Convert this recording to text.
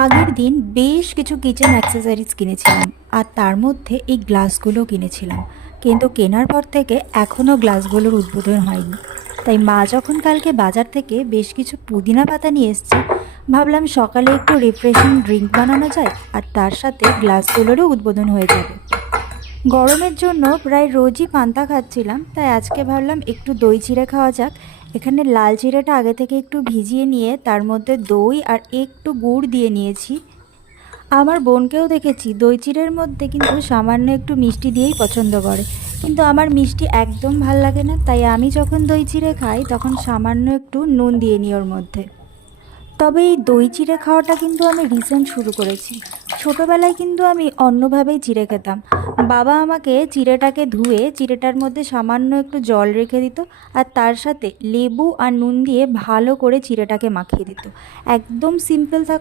আগের দিন বেশ কিছু কিচেন অ্যাক্সেসরিজ কিনেছিলাম, আর তার মধ্যে এই গ্লাসগুলো কিনেছিলাম। কিন্তু কেনার পর থেকে এখনও গ্লাসগুলোর উদ্বোধন হয়নি। তাই মা যখন কালকে বাজার থেকে বেশ কিছু পুদিনা পাতা নিয়ে এসছে, ভাবলাম সকালে একটু রিফ্রেশিং ড্রিঙ্ক বানানো যায়, আর তার সাথে গ্লাসগুলোরও উদ্বোধন হয়ে যাবে। গরমের জন্য প্রায় রোজই পান্তা খাচ্ছিলাম, তাই আজকে ভাবলাম একটু দই চিড়ে খাওয়া যাক। এখানে লাল চিড়েটা আগে থেকে একটু ভিজিয়ে নিয়ে তার মধ্যে দই আর একটু গুড় দিয়ে নিয়েছি। আমার বোনকেও দেখেছি দই চিড়ের মধ্যে কিন্তু সামান্য একটু মিষ্টি দিয়েই পছন্দ করে, কিন্তু আমার মিষ্টি একদম ভাল লাগে না। তাই আমি যখন দই চিড়ে খাই তখন সামান্য একটু নুন দিয়ে নিই ওর মধ্যে। তবে এই দই চিড়ে খাওয়াটা কিন্তু আমি রিসেন্ট শুরু করেছি। ছোটোবেলায় কিন্তু আমি অন্যভাবেই চিড়ে খেতাম। বাবা আমাকে চিড়েটাকে ধুয়ে চিড়েটার মধ্যে সামান্য একটু জল রেখে দিত, আর তার সাথে লেবু আর নুন দিয়ে ভালো করে চিড়েটাকে মাখিয়ে দিত। একদম সিম্পল থাক